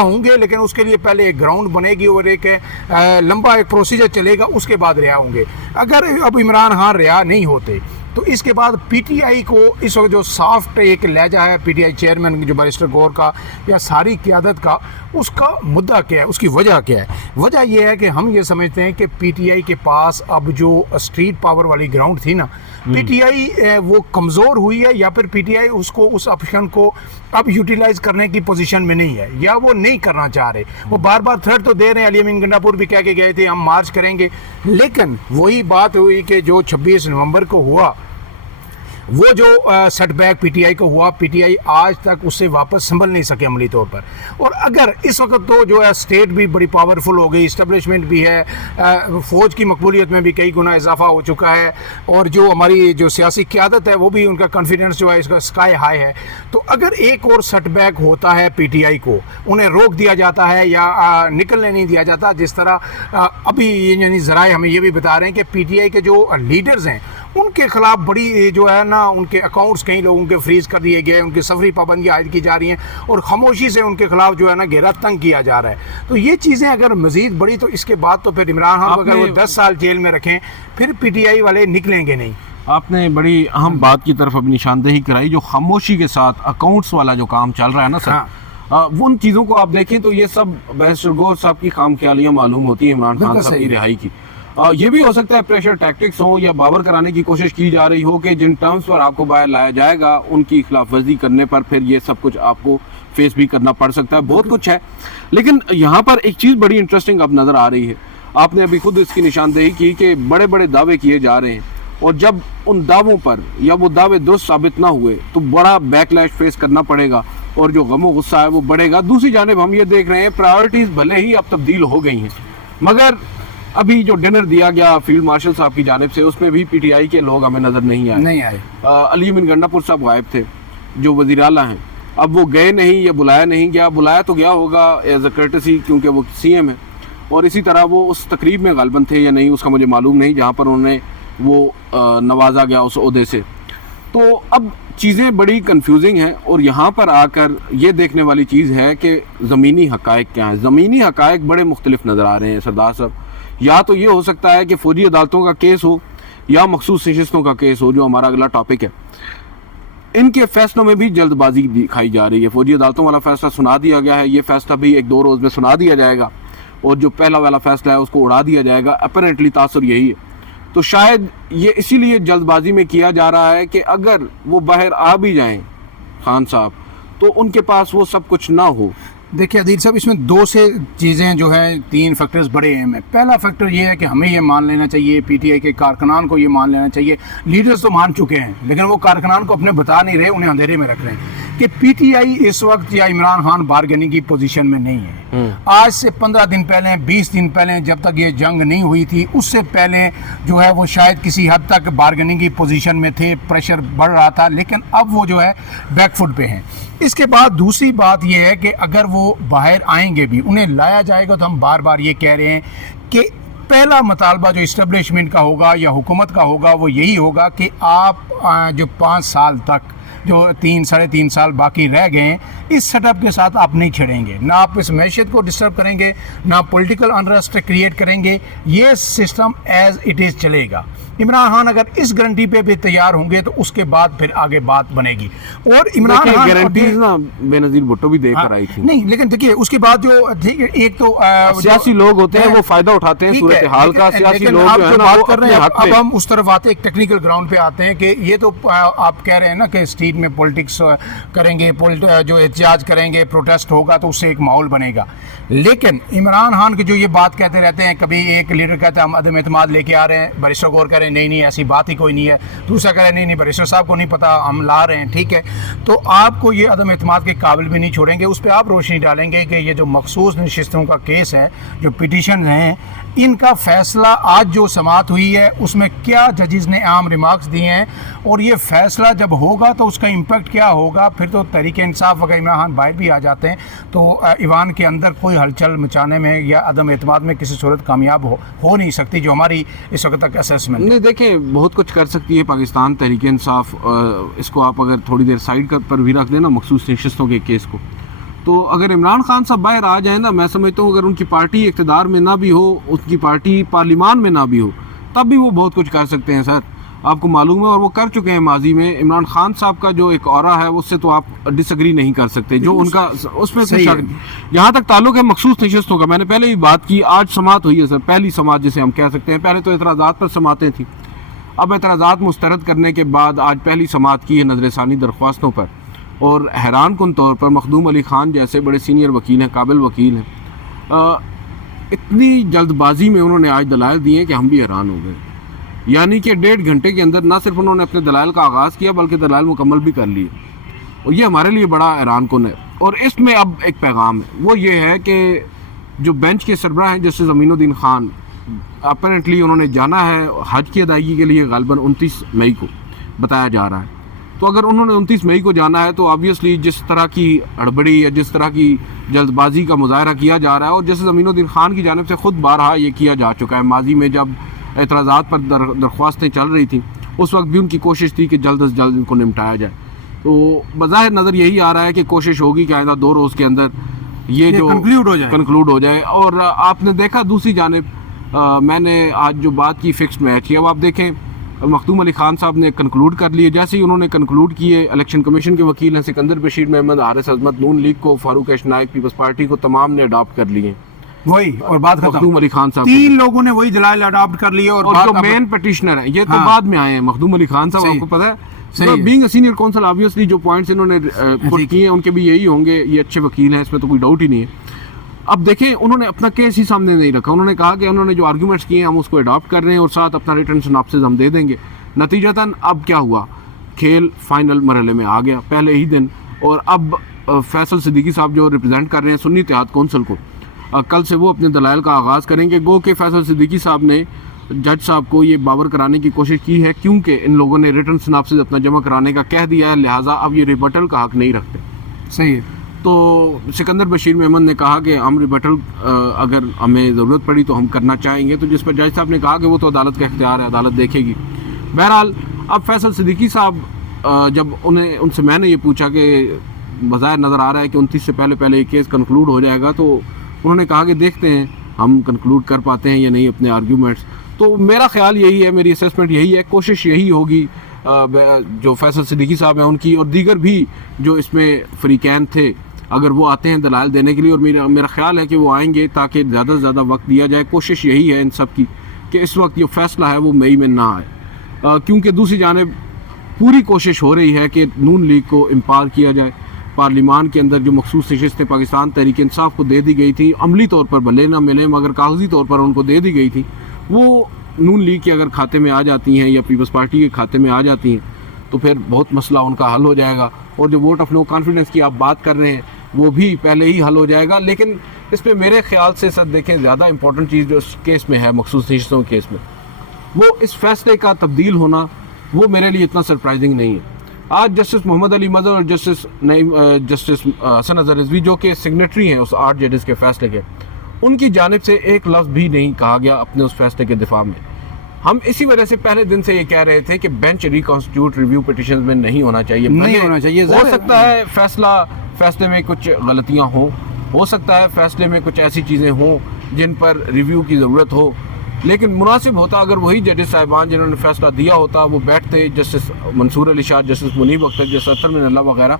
ہوں گے، لیکن اس کے لیے پہلے ایک گراؤنڈ بنے گی اور ایک لمبا ایک پروسیجر چلے گا، اس کے بعد رہا ہوں گے۔ اگر اب عمران خان رہا نہیں ہوتے تو اس کے بعد پی ٹی آئی کو اس وقت جو سافٹ ایک لہجہ ہے پی ٹی آئی چیئرمین جو بیرسٹر گور کا یا ساری قیادت کا، اس کا مدعا کیا ہے، اس کی وجہ کیا ہے؟ وجہ یہ ہے کہ ہم یہ سمجھتے ہیں کہ پی ٹی آئی کے پاس اب جو اسٹریٹ پاور والی گراؤنڈ تھی نا، پی ٹی آئی وہ کمزور ہوئی ہے، یا پھر پی ٹی آئی اس آپشن کو اب یوٹیلائز کرنے کی پوزیشن میں نہیں ہے، یا وہ نہیں کرنا چاہ رہے۔ وہ بار بار تھریٹ تو دے رہے ہیں، علی امین گنڈا پور بھی کہہ کے گئے تھے ہم مارچ کریں گے، لیکن وہی بات ہوئی کہ جو 26 نومبر کو ہوا، وہ جو setback P T I کو ہوا، پی ٹی آئی آج تک اس سے واپس سنبھل نہیں سکے عملی طور پر۔ اور اگر اس وقت تو جو ہے اسٹیٹ بھی بڑی پاورفل ہو گئی، اسٹیبلشمنٹ بھی ہے، فوج کی مقبولیت میں بھی کئی گنا اضافہ ہو چکا ہے، اور جو ہماری جو سیاسی قیادت ہے وہ بھی ان کا کانفیڈنس جو ہے اس کا اسکائی ہائی ہے۔ تو اگر ایک اور سیٹ بیک ہوتا ہے پی ٹی آئی کو، انہیں روک دیا جاتا ہے یا نکلنے نہیں دیا جاتا، جس طرح ابھی یعنی ذرائع ہمیں یہ بھی بتا رہے ہیں کہ پی ٹی آئی کے جو لیڈرز ہیں ان کے خلاف بڑی جو ہے نا، ان کے اکاؤنٹس کئی لوگوں کے فریز کر دیے گئے، ان کی سفری پابندیاں عائد کی جا رہی ہیں، اور خاموشی سے ان کے خلاف جو ہے نا گھیرا تنگ کیا جا رہا ہے۔ تو یہ چیزیں اگر مزید بڑی تو اس کے بعد تو پھر عمران خان کو اگر وہ 10 سال جیل میں رکھیں پھر پی ٹی آئی والے نکلیں گے نہیں۔ آپ نے بڑی اہم بات کی طرف اپنی نشاندہی کرائی، جو خاموشی کے ساتھ اکاؤنٹس والا جو کام چل رہا ہے نا سر، ان چیزوں کو آپ دیکھیں تو یہ سب بیرسٹر گور صاحب کی خام خیالیاں معلوم ہوتی ہیں عمران خان صاحب کی رہائی کی۔ یہ بھی ہو سکتا ہے پریشر ٹیکٹکس ہوں یا باور کرانے کی کوشش کی جا رہی ہو کہ جن ٹرمز پر آپ کو باہر لایا جائے گا ان کی خلاف ورزی کرنے پر پھر یہ سب کچھ آپ کو فیس بھی کرنا پڑ سکتا ہے، بہت کچھ ہے۔ لیکن یہاں پر ایک چیز بڑی انٹرسٹنگ اب نظر آ رہی ہے، آپ نے ابھی خود اس کی نشاندہی کی کہ بڑے بڑے دعوے کیے جا رہے ہیں، اور جب ان دعووں پر یا وہ دعوے درست ثابت نہ ہوئے تو بڑا بیک لیش فیس کرنا پڑے گا، اور جو غم و غصہ ہے وہ بڑھے گا۔ دوسری جانب ہم یہ دیکھ رہے ہیں پرائیورٹیز بھلے ہی اب تبدیل ہو گئی ہیں، مگر ابھی جو ڈنر دیا گیا فیلڈ مارشل صاحب کی جانب سے اس میں بھی پی ٹی آئی کے لوگ ہمیں نظر نہیں آئے۔ علی امین گنڈا پور صاحب غائب تھے جو وزیر اعلیٰ ہیں، اب وہ گئے نہیں یا بلایا نہیں گیا، بلایا تو گیا ہوگا ایز اے کرٹسی کیونکہ وہ سی ایم ہے، اور اسی طرح وہ اس تقریب میں غالباً تھے یا نہیں اس کا مجھے معلوم نہیں جہاں پر انہوں نے وہ نوازا گیا اس عہدے سے۔ تو اب چیزیں بڑی کنفیوزنگ ہیں، اور یہاں پر آ کر یہ دیکھنے والی چیز ہے کہ زمینی حقائق کیا ہیں۔ زمینی حقائق بڑے مختلف نظر آ رہے ہیں سردار صاحب۔ یا تو یہ ہو سکتا ہے کہ فوجی عدالتوں کا کیس ہو یا مخصوص نشستوں کا کیس ہو، جو ہمارا اگلا ٹاپک ہے۔ ان کے فیصلوں میں بھی جلد بازی دکھائی جا رہی ہے۔ فوجی عدالتوں والا فیصلہ سنا دیا گیا ہے، یہ فیصلہ بھی 1-2 روز میں سنا دیا جائے گا، اور جو پہلا والا فیصلہ ہے اس کو اڑا دیا جائے گا۔ اپیرنٹلی تاثر یہی ہے، تو شاید یہ اسی لیے جلد بازی میں کیا جا رہا ہے کہ اگر وہ باہر آ بھی جائیں خان صاحب تو ان کے پاس وہ سب کچھ نہ ہو۔ دیکھیے عدیل صاحب، اس میں 2 سے چیزیں جو ہیں 3 فیکٹرز بڑے اہم ہیں۔ پہلا فیکٹر یہ ہے کہ ہمیں یہ مان لینا چاہیے، پی ٹی آئی کے کارکنان کو یہ مان لینا چاہیے، لیڈرز تو مان چکے ہیں لیکن وہ کارکنان کو اپنے بتا نہیں رہے، انہیں اندھیرے میں رکھ رہے ہیں کہ پی ٹی آئی اس وقت یا عمران خان بارگیننگ کی پوزیشن میں نہیں ہے۔ آج سے 15 دن پہلے، 20 دن پہلے، جب تک یہ جنگ نہیں ہوئی تھی اس سے پہلے جو ہے وہ شاید کسی حد تک بارگیننگ کی پوزیشن میں تھے، پریشر بڑھ رہا تھا، لیکن اب وہ جو ہے بیک فٹ پہ ہیں۔ اس کے بعد دوسری بات یہ ہے کہ اگر وہ باہر آئیں گے بھی، انہیں لایا جائے گا، تو ہم بار بار یہ کہہ رہے ہیں کہ پہلا مطالبہ جو اسٹیبلشمنٹ کا ہوگا یا حکومت کا ہوگا وہ یہی ہوگا کہ آپ جو 5 سال تک جو 3-3.5 سال باقی رہ گئے ہیں اس سیٹ اپ کے ساتھ آپ نہیں چھڑیں گے، نہ آپ اس معیشت کو ڈسٹرب کریں گے، نہ پولیٹیکل انرسٹ کریٹ کریں گے، یہ سسٹم ایز اٹ از چلے گا۔ عمران خان اگر اس گارنٹی پہ بھی تیار ہوں گے تو اس کے بعد پھر آگے بات بنے گی۔ اور عمران خان گارنٹیز نا بے نظیر بھٹو بھی دے کر آئی تھی، نہیں لیکن دیکھیے اس کے بعد جو ٹھیک ہے، ایک تو سیاسی لوگ ہوتے ہیں وہ فائدہ اٹھاتے ہیں صورتحال کا، سیاسی لوگ آپ جو ہے جو نا بات وہ کر رہے اپنے ہیں، حق میں۔ اب ہم اس طرف آتے ہیں، ایک ٹیکنیکل گراؤنڈ پہ آتے ہیں کہ یہ تو آپ کہہ رہے ہیں نا کہ اسٹریٹ میں پولیٹکس کریں گے، جو احتجاج کریں گے، پروٹیسٹ ہوگا تو اس سے ایک ماحول بنے گا، لیکن عمران خان کی جو یہ بات کہتے رہتے ہیں، کبھی ایک لیڈر کہتا ہے ہم عدم اعتماد لے کے آ رہے ہیں، بیرسٹر گور کہہ رہے ہیں نہیں ایسی بات ہی کوئی نہیں ہے، دوسرا کہہ رہے ہیں نہیں بیرسٹر صاحب کو نہیں پتا ہم لا رہے ہیں، ٹھیک ہے، تو آپ کو یہ عدم اعتماد کے قابل بھی نہیں چھوڑیں گے، اس پہ آپ روشنی ڈالیں گے کہ یہ جو مخصوص نشستوں کا کیس ہے، جو پٹیشن ہیں، ان کا فیصلہ آج جو سماعت ہوئی ہے اس میں کیا ججز نے عام ریمارکس دیے ہیں اور یہ فیصلہ جب ہوگا تو اس کا امپیکٹ کیا ہوگا. پھر تو تحریک انصاف اگر عمران خان باہر بھی آ جاتے ہیں تو ایوان کے اندر کوئی ہلچل مچانے میں یا عدم اعتماد میں کسی صورت کامیاب ہو نہیں سکتی, جو ہماری اس وقت تک اسیسمنٹ. نہیں دیکھیں, بہت کچھ کر سکتی ہے پاکستان تحریک انصاف. اس کو آپ اگر تھوڑی دیر سائڈ پر بھی رکھ دیں نا مخصوص نشستوں کے کیس کو, تو اگر عمران خان صاحب باہر آ جائیں نا, میں سمجھتا ہوں اگر ان کی پارٹی اقتدار میں نہ بھی ہو, ان کی پارٹی پارلیمان میں نہ بھی ہو, تب بھی وہ بہت کچھ کر سکتے ہیں سر. آپ کو معلوم ہے, اور وہ کر چکے ہیں ماضی میں. عمران خان صاحب کا جو ایک اورا ہے اس سے تو آپ ڈس ایگری نہیں کر سکتے, جو ان کا اس میں کوئی شک نہیں. یہاں تک تعلق ہے مخصوص نشستوں کا, میں نے پہلے بھی بات کی, آج سماعت ہوئی ہے سر, پہلی سماعت جسے ہم کہہ سکتے ہیں. پہلے تو اعتراضات پر سماعتیں تھیں, اب اعتراضات مسترد کرنے کے بعد آج پہلی سماعت کی ہے نظر ثانی درخواستوں پر. اور حیران کن طور پر مخدوم علی خان جیسے بڑے سینئر وکیل ہیں, قابل وکیل ہیں, اتنی جلد بازی میں انہوں نے آج دلائل دیے کہ ہم بھی حیران ہو گئے. یعنی کہ 1.5 گھنٹے کے اندر نہ صرف انہوں نے اپنے دلائل کا آغاز کیا بلکہ دلائل مکمل بھی کر لیے, اور یہ ہمارے لیے بڑا حیران کن ہے. اور اس میں اب ایک پیغام ہے, وہ یہ ہے کہ جو بینچ کے سربراہ ہیں جسٹس امین الدین خان, اپیرنٹلی انہوں نے جانا ہے حج کی ادائیگی کے لیے غالباً 29 مئی کو بتایا جا رہا ہے. تو اگر انہوں نے 29 مئی کو جانا ہے تو آبویسلی جس طرح کی ہڑبڑی یا جس طرح کی جلد بازی کا مظاہرہ کیا جا رہا ہے, اور جسٹس امین الدین خان کی جانب سے خود بارہا یہ کیا جا چکا ہے, ماضی میں جب اعتراضات پر درخواستیں چل رہی تھیں اس وقت بھی ان کی کوشش تھی کہ جلد از جلد ان کو نمٹایا جائے. تو بظاہر نظر یہی آ رہا ہے کہ کوشش ہوگی کہ آئندہ 2 روز کے اندر یہ جو کنکلوڈ ہو جائے. اور آپ نے دیکھا دوسری جانب میں نے آج جو بات کی فکسڈ میچ کی, اب آپ دیکھیں مخدوم علی خان صاحب نے کنکلوڈ کر لیے. جیسے ہی انہوں نے کنکلوڈ کیے, الیکشن کمیشن کے وکیل ہیں سکندر بشیر محمد, حارث عظمت, نون لیگ کو, فاروق ایش نائک, پیپلز پارٹی کو, تمام نے اڈاپٹ کر لیے وہی, اور بات مخدوم علی خان صاحب 3 لوگوں نے وہی دلائل اڈاپٹ کر لیے. اور جو مین پٹیشنر ہیں یہ تو بعد میں آئے ہیں. مخدوم علی خان صاحب آپ کو پتہ ہے being a senior council obviously جو پوائنٹس انہوں نے پٹ کیے ہیں ان کے بھی یہی ہوں گے, یہ اچھے وکیل ہیں, اس میں تو کوئی ڈاؤٹ ہی نہیں ہے. اب دیکھیں انہوں نے اپنا کیس ہی سامنے نہیں رکھا, انہوں نے کہا کہ انہوں نے جو آرگومنٹس کیے ہیں ہم اس کو اڈاپٹ کر رہے ہیں اور ساتھ اپنا ریٹن سناپسس ہم دے دیں گے. نتیجتاً اب کیا ہوا, کھیل فائنل مرحلے میں آ گیا پہلے ہی دن. اور اب فیصل صدیقی صاحب جو ریپرزینٹ کر رہے ہیں سنی اتحاد کونسل کو, کل سے وہ اپنے دلائل کا آغاز کریں گے. گو کہ فیصل صدیقی صاحب نے جج صاحب کو یہ باور کرانے کی کوشش کی ہے کیونکہ ان لوگوں نے ریٹن سناپسس اپنا جمع کرانے کا کہہ دیا ہے, لہٰذا اب یہ ریبٹل کا حق نہیں رکھتے. صحیح ہے. تو سکندر بشیر محمد نے کہا کہ ہم ریبٹل اگر ہمیں ضرورت پڑی تو ہم کرنا چاہیں گے, تو جس پر جج صاحب نے کہا کہ وہ تو عدالت کا اختیار ہے, عدالت دیکھے گی. بہرحال اب فیصل صدیقی صاحب جب ان سے میں نے یہ پوچھا کہ بظاہر نظر آ رہا ہے کہ 29 سے پہلے یہ کیس کنکلوڈ ہو جائے گا, تو انہوں نے کہا کہ دیکھتے ہیں ہم کنکلوڈ کر پاتے ہیں یا نہیں اپنے آرگیومنٹس. تو میرا خیال یہی ہے, میری اسیسمنٹ یہی ہے, کوشش یہی ہوگی جو فیصل صدیقی صاحب ہیں ان کی اور دیگر بھی جو اس میں فریقین تھے, اگر وہ آتے ہیں دلائل دینے کے لیے, اور میرا خیال ہے کہ وہ آئیں گے تاکہ زیادہ سے زیادہ وقت دیا جائے. کوشش یہی ہے ان سب کی کہ اس وقت جو فیصلہ ہے وہ مئی میں نہ آئے, کیونکہ دوسری جانب پوری کوشش ہو رہی ہے کہ نون لیگ کو امپال کیا جائے. پارلیمان کے اندر جو مخصوص نشستیں پاکستان تحریک انصاف کو دے دی گئی تھیں, عملی طور پر بھلے نہ ملیں مگر کاغذی طور پر ان کو دے دی گئی تھی, وہ نون لیگ کے اگر کھاتے میں آ جاتی ہیں یا پیپلز پارٹی کے کھاتے میں آ جاتی ہیں تو پھر بہت مسئلہ ان کا حل ہو جائے گا. اور جو ووٹ آف نو کانفیڈنس کی آپ بات کر رہے ہیں وہ بھی پہلے ہی حل ہو جائے گا. لیکن اس میں میرے خیال سے سر دیکھیں زیادہ امپورٹنٹ چیز جو اس کیس میں ہے, مخصوص نشستوں کے کیس میں, وہ اس فیصلے کا تبدیل ہونا وہ میرے لیے اتنا سرپرائزنگ نہیں ہے. آج جسٹس محمد علی مظہر اور جسٹس حسن اظہر رضوی جو کہ سگنیٹری ہیں اس 8 ججز کے فیصلے کے, ان کی جانب سے ایک لفظ بھی نہیں کہا گیا اپنے اس فیصلے کے دفاع میں. ہم اسی وجہ سے پہلے دن سے یہ کہہ رہے تھے کہ بینچ ریکانسٹیٹیوٹ ریویو پٹیشنز میں نہیں ہونا چاہیے. ہو سکتا ہے فیصلے میں کچھ غلطیاں ہوں, ہو سکتا ہے فیصلے میں کچھ ایسی چیزیں ہوں جن پر ریویو کی ضرورت ہو, لیکن مناسب ہوتا اگر وہی ججز صاحبان جنہوں نے فیصلہ دیا ہوتا وہ بیٹھتے, جسٹس منصور علی شاہ, جسٹس منیب اختر, جسٹس اطہر من اللہ وغیرہ,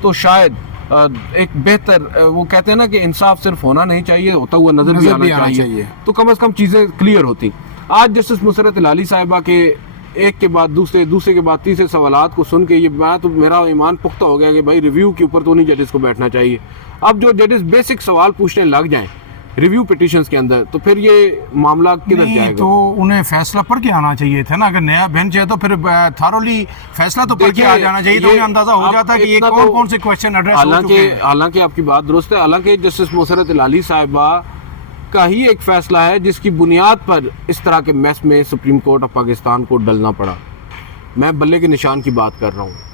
تو شاید ایک بہتر, وہ کہتے ہیں نا کہ انصاف صرف ہونا نہیں چاہیے, ہوتا ہوا نظر بھی آنا چاہیے, تو کم از کم چیزیں کلیئر ہوتی. آج جسٹس مسرت العلی صاحبہ کے ایک کے بعد دوسرے کے بعد تیسرے سوالات کو سن کے یہ بات, تو میرا ایمان پختہ ہو گیا کہ بھائی ریویو کے اوپر تو نہیں ججز کو بیٹھنا چاہیے. اب جو ججز بیسک سوال پوچھنے لگ جائیں ریویو پٹیشنز کے اندر تو پھر یہ معاملہ کدھر جائے گا. تو انہیں فیصلہ پڑھ کے آنا چاہیے تھا نا, اگر نیا بینچ ہے تو پھر تھارولی فیصلہ تو پڑھ کے آ جانا چاہیے, تو انہیں اندازہ ہو جاتا کہ یہ کون سے کویسچن ایڈریس ہو چکے ہیں. حالانکہ آپ کی بات درست ہے, حالانکہ جسٹس مسرت العلی صاحبہ کا ہی ایک فیصلہ ہے جس کی بنیاد پر اس طرح کے میس میں سپریم کورٹ آف پاکستان کو ڈلنا پڑا. میں بلے کے نشان کی بات کر رہا ہوں.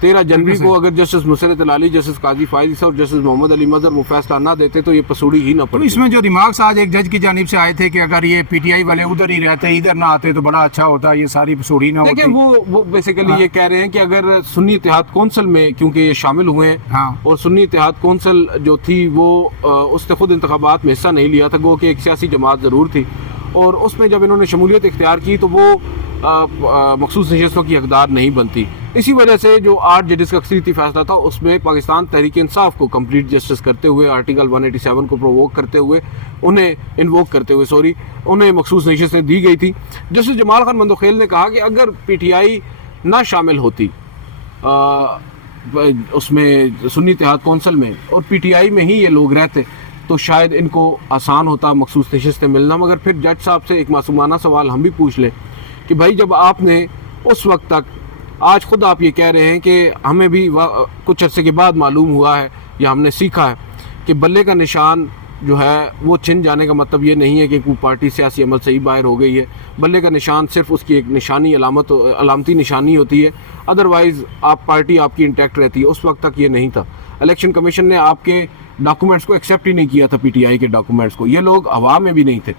13 جنوری کو اگر جسٹس مسرت الالی، جسٹس قاضی فائز عیسیٰ اور جسٹس محمد علی مظہر وہ فیصلہ نہ دیتے تو یہ پسوڑی ہی نہ پڑتی. اس میں جو ریمارکس آج ایک جج کی جانب سے آئے تھے کہ اگر یہ پی ٹی آئی والے ادھر ہی رہتے ادھر نہ آتے تو بڑا اچھا ہوتا، یہ ساری پسوڑی نہ ہوتی. لیکن وہ بیسیکلی یہ کہہ رہے ہیں کہ اگر سنی اتحاد کونسل میں کیونکہ یہ شامل ہوئے ہیں اور سنی اتحاد کونسل جو تھی وہ اس نے خود انتخابات میں حصہ نہیں لیا تھا، گو کہ ایک سیاسی جماعت ضرور تھی، اور اس میں جب انہوں نے شمولیت اختیار کی تو وہ مخصوص نشستوں کی حقدار نہیں بنتی. اسی وجہ سے جو 8 ججز کا اکثریتی فیصلہ تھا اس میں پاکستان تحریک انصاف کو کمپلیٹ جسٹس کرتے ہوئے، آرٹیکل 187 کو پرووک کرتے ہوئے، انہیں مخصوص نشستیں دی گئی تھی. جسٹس جمال خان مندوخیل نے کہا کہ اگر پی ٹی آئی نہ شامل ہوتی اس میں سنی اتحاد کونسل میں اور پی ٹی آئی میں ہی یہ لوگ رہتے تو شاید ان کو آسان ہوتا مخصوص نشستیں ملنا. مگر پھر جج صاحب سے ایک معصومانہ سوال ہم بھی پوچھ لیں کہ بھائی جب آپ نے اس وقت تک، آج خود آپ یہ کہہ رہے ہیں کہ ہمیں بھی کچھ عرصے کے بعد معلوم ہوا ہے یا ہم نے سیکھا ہے کہ بلے کا نشان جو ہے وہ چھن جانے کا مطلب یہ نہیں ہے کہ کوئی پارٹی سیاسی عمل سے ہی باہر ہو گئی ہے. بلے کا نشان صرف اس کی ایک نشانی علامتی نشانی ہوتی ہے، ادروائز پارٹی آپ کی انٹیکٹ رہتی ہے. اس وقت تک یہ نہیں تھا. الیکشن کمیشن نے آپ کے ڈاکومنٹس کو ایکسیپٹ ہی نہیں کیا تھا، پی ٹی آئی کے ڈاکومنٹس کو. یہ لوگ ہوا میں بھی نہیں تھے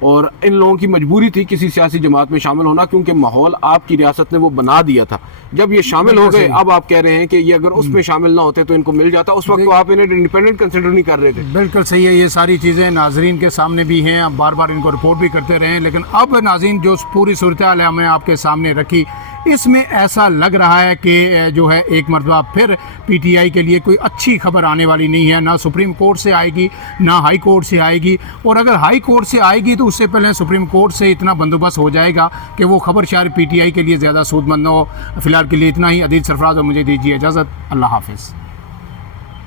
اور ان لوگوں کی مجبوری تھی کسی سیاسی جماعت میں شامل ہونا کیونکہ ماحول آپ کی ریاست نے وہ بنا دیا تھا. جب یہ شامل ہو گئے اب آپ کہہ رہے ہیں کہ یہ اگر اس میں شامل نہ ہوتے تو ان کو مل جاتا. اس وقت تو آپ انہیں انڈیپینڈنٹ کنسیڈر نہیں کر رہے تھے. بالکل صحیح ہے. یہ ساری چیزیں ناظرین کے سامنے بھی ہیں، اب بار بار ان کو رپورٹ بھی کرتے رہے ہیں، لیکن اب ناظرین جو پوری صورتحال ہمیں آپ کے سامنے رکھی، اس میں ایسا لگ رہا ہے کہ جو ہے ایک مرتبہ پھر پی ٹی آئی کے لیے کوئی اچھی خبر آنے والی نہیں ہے. نہ سپریم کورٹ سے آئے گی نہ ہائی کورٹ سے آئے گی، اور اگر ہائی کورٹ سے آئے گی تو اس سے پہلے سپریم کورٹ سے اتنا بندوبست ہو جائے گا کہ وہ خبر شاید پی ٹی آئی کے لیے زیادہ سود مند نہ ہو. فی الحال کے لیے اتنا ہی. عدیل سرفراز اور مجھے دیجیے اجازت. اللہ حافظ.